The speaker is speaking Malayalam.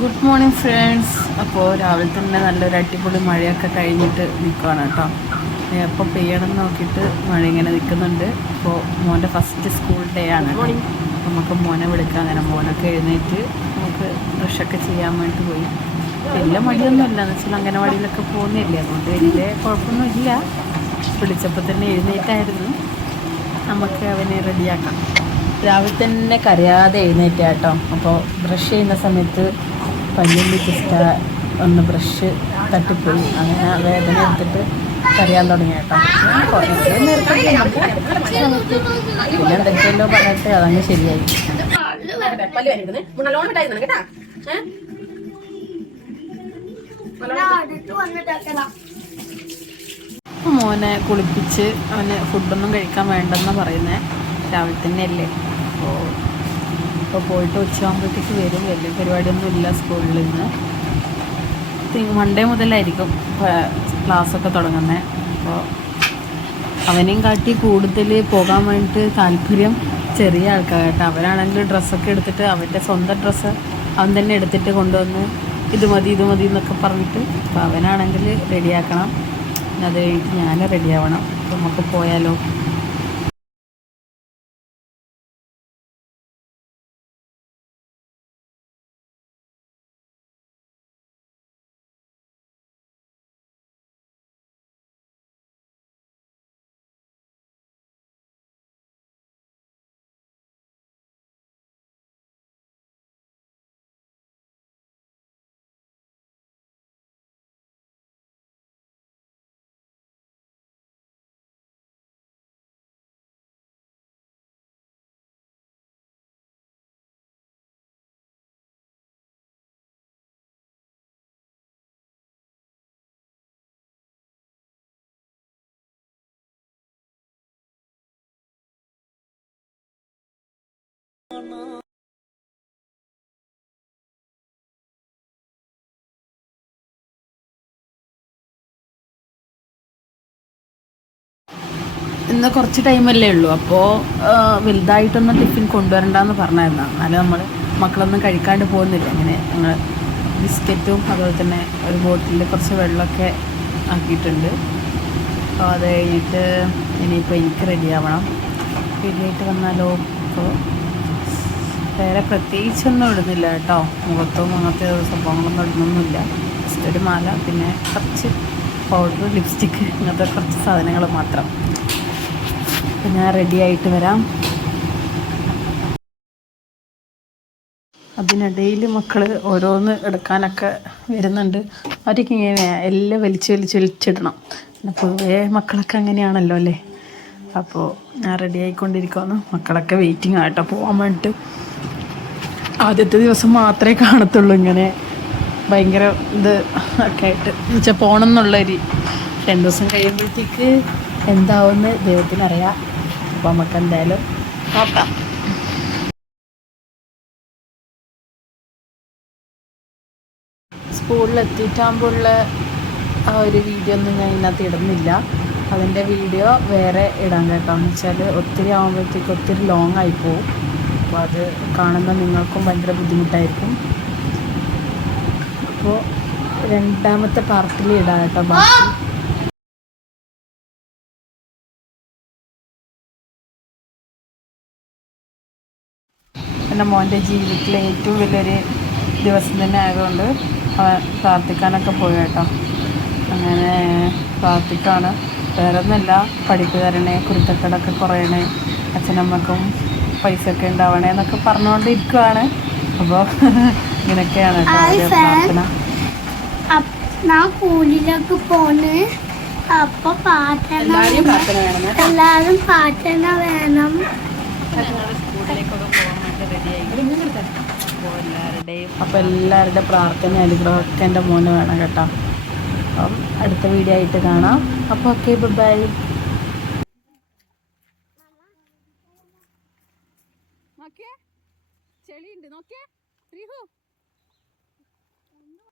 Good morning friends. അപ്പോൾ രാവിലെ തന്നെ നല്ലൊരു അടിപൊളി മഴയൊക്കെ കഴിഞ്ഞിട്ട് നിൽക്കുകയാണ് കേട്ടോ. എപ്പോൾ പെയ്യണമെന്ന് നോക്കിയിട്ട് മഴ ഇങ്ങനെ നിൽക്കുന്നുണ്ട്. അപ്പോൾ മോൻ്റെ ഫസ്റ്റ് സ്കൂൾ ഡേ ആണ്. നമുക്ക് മോനെ വിളിക്കാം. അങ്ങനെ മോനൊക്കെ എഴുന്നേറ്റ് നമുക്ക് ബ്രഷൊക്കെ ചെയ്യാൻ വേണ്ടി പോയി. വലിയ മടിയൊന്നുമില്ല എന്ന് വെച്ചാൽ അംഗനവാടിയിലൊക്കെ പോകുന്നില്ലേ, അതുകൊണ്ട് വലിയ കുഴപ്പമൊന്നുമില്ല. വിളിച്ചപ്പോൾ തന്നെ എഴുന്നേറ്റായിരുന്നു. നമുക്ക് അവനെ റെഡിയാക്കാം. രാവിലെ തന്നെ കരയാതെ എഴുന്നേറ്റ കേട്ടോ. അപ്പോൾ ബ്രഷ് ചെയ്യുന്ന സമയത്ത് പല്ലിൻ്റെ ജസ്റ്റ് ഒന്ന് ബ്രഷ് തട്ടിപ്പോയി. അങ്ങനെ വേദന എടുത്തിട്ട് കരയാൻ തുടങ്ങി കേട്ടോ. പിന്നെ എന്തൊക്കെയല്ലോ പറഞ്ഞിട്ട് അതങ്ങ് ശരിയായി. മോനെ കുളിപ്പിച്ച് അവന് ഫുഡൊന്നും കഴിക്കാൻ വേണ്ടെന്ന് പറയുന്നത്. രാവിലെ തന്നെ അല്ലേ. അപ്പോൾ പോയിട്ട് ഉച്ചയാകുമ്പോഴത്തേക്ക് വരും. വലിയ പരിപാടിയൊന്നും ഇല്ല സ്കൂളിൽ നിന്ന്. മൺഡേ മുതലായിരിക്കും ക്ലാസ്സൊക്കെ തുടങ്ങുന്നത്. അപ്പോൾ അവനെയും കാട്ടി കൂടുതൽ പോകാൻ വേണ്ടിയിട്ട് താല്പര്യം ചെറിയ ആൾക്കാരായിട്ട്. അവരാണെങ്കിൽ ഡ്രസ്സൊക്കെ എടുത്തിട്ട് അവൻ്റെ സ്വന്തം ഡ്രസ്സ് അവൻ തന്നെ എടുത്തിട്ട് കൊണ്ടുവന്ന് ഇത് മതി എന്നൊക്കെ പറഞ്ഞിട്ട്. അപ്പോൾ അവനാണെങ്കിൽ റെഡിയാക്കണം. അത് കഴിഞ്ഞിട്ട് ഞാൻ റെഡിയാവണം. അപ്പോൾ നമുക്ക് പോയാലോ. ഇന്ന് കുറച്ച് ടൈമല്ലേ ഉള്ളൂ. അപ്പോൾ വലുതായിട്ടൊന്നും ടിഫിൻ കൊണ്ടുവരണ്ടെന്ന് പറഞ്ഞായിരുന്നു. എന്നാലും നമ്മൾ മക്കളൊന്നും കഴിക്കാണ്ട് പോകുന്നില്ല. അങ്ങനെ ഞങ്ങൾ ബിസ്ക്കറ്റും അതുപോലെ തന്നെ ഒരു ബോട്ടിലിൽ കുറച്ച് വെള്ളമൊക്കെ ആക്കിയിട്ടുണ്ട്. അപ്പോൾ അത് കഴിഞ്ഞിട്ട് ഇനിയിപ്പോൾ എനിക്ക് റെഡിയാവണം. റെഡിയായിട്ട് വന്നാലോ. അപ്പോൾ വേറെ പ്രത്യേകിച്ചൊന്നും ഇടുന്നില്ല കേട്ടോ. മുഖത്തും അങ്ങനത്തെ സംഭവങ്ങളൊന്നും ഇടുന്നൊന്നുമില്ല. ജസ്റ്റ് ഒരു മാല, പിന്നെ കുറച്ച് പൗഡർ, ലിപ്സ്റ്റിക്ക്, അങ്ങനത്തെ കുറച്ച് സാധനങ്ങൾ മാത്രം. അപ്പം ഞാൻ റെഡി ആയിട്ട് വരാം. അതിനിടയിൽ മക്കൾ ഓരോന്ന് എടുക്കാനൊക്കെ വരുന്നുണ്ട്. അവർക്ക് ഇങ്ങനെ എല്ലാം വലിച്ചിടണം. പിന്നെ പൊതുവേ മക്കളൊക്കെ അങ്ങനെയാണല്ലോ അല്ലേ. അപ്പോൾ ഞാൻ റെഡി ആയിക്കൊണ്ടിരിക്കുകയാണ്. മക്കളൊക്കെ വെയിറ്റിംഗ് ആയിട്ടോ പോകാൻ വേണ്ടിയിട്ട്. ആദ്യത്തെ ദിവസം മാത്രമേ കാണത്തുള്ളൂ ഇങ്ങനെ ഭയങ്കര ഇത് ഒക്കെ ആയിട്ട് എന്നുവെച്ചാൽ പോകണം എന്നുള്ളൊരു. 2 ദിവസം കഴിയുമ്പോഴത്തേക്ക് എന്താവുമെന്ന് ദൈവത്തിനറിയാം. അപ്പോൾ നമുക്ക് എന്തായാലും നോക്കാം. സ്കൂളിലെത്തിയിട്ടാകുമ്പോഴുള്ള ആ ഒരു വീഡിയോ ഒന്നും ഞാൻ ഇതിനകത്ത് ഇടുന്നില്ല. അതിൻ്റെ വീഡിയോ വേറെ ഇടാൻ കേട്ടോ. എന്ന് വെച്ചാൽ ഒത്തിരി ആകുമ്പോഴത്തേക്ക് ഒത്തിരി ലോങ് ആയിപ്പോവും. അപ്പോൾ അത് കാണുന്ന നിങ്ങൾക്കും ഭയങ്കര ബുദ്ധിമുട്ടായിരിക്കും. അപ്പോൾ 2ാമത്തെ പാർട്ടിൽ ഇടാം കേട്ടോ. ബാക്കി എൻ്റെ മോൻ്റെ ജീവിതത്തിലെ ഏറ്റവും വലിയൊരു ദിവസം തന്നെ ആയതുകൊണ്ട് പ്രാർത്ഥിക്കാനൊക്കെ പോയി കേട്ടോ. അങ്ങനെ പ്രാർത്ഥിക്കാണ്. വേറെ ഒന്നുമല്ല, പഠിപ്പ് തരണേ, കുരുത്തക്കേടൊക്കെ കുറയണേ, അച്ഛനമ്മക്കും പൈസ ഒക്കെ ഉണ്ടാവണേ എന്നൊക്കെ പറഞ്ഞുകൊണ്ടിരിക്കുകയാണ്. അപ്പോൾ ഇങ്ങനെയൊക്കെയാണ് കേട്ടോ പ്രാർത്ഥന. ഞാൻ സ്കൂളിലേക്ക് പോണ്. അപ്പൊ എല്ലാവരും പ്രാർത്ഥന വേണം. എല്ലാവരും പ്രാർത്ഥന വേണം. സ്കൂളിലേക്കൊക്കെ പോകാൻ വേണ്ടി റെഡിയായി. അപ്പോൾ എല്ലാവരുടെ പ്രാർത്ഥന അനുഗ്രഹമൊക്കെ എൻ്റെ മോന് വേണം കേട്ടോ. അപ്പം അടുത്ത വീഡിയോ ആയിട്ട് കാണാം. അപ്പോൾ ഓക്കെ, ബൈ. ചെളിയുണ്ട് നോക്കിയേ.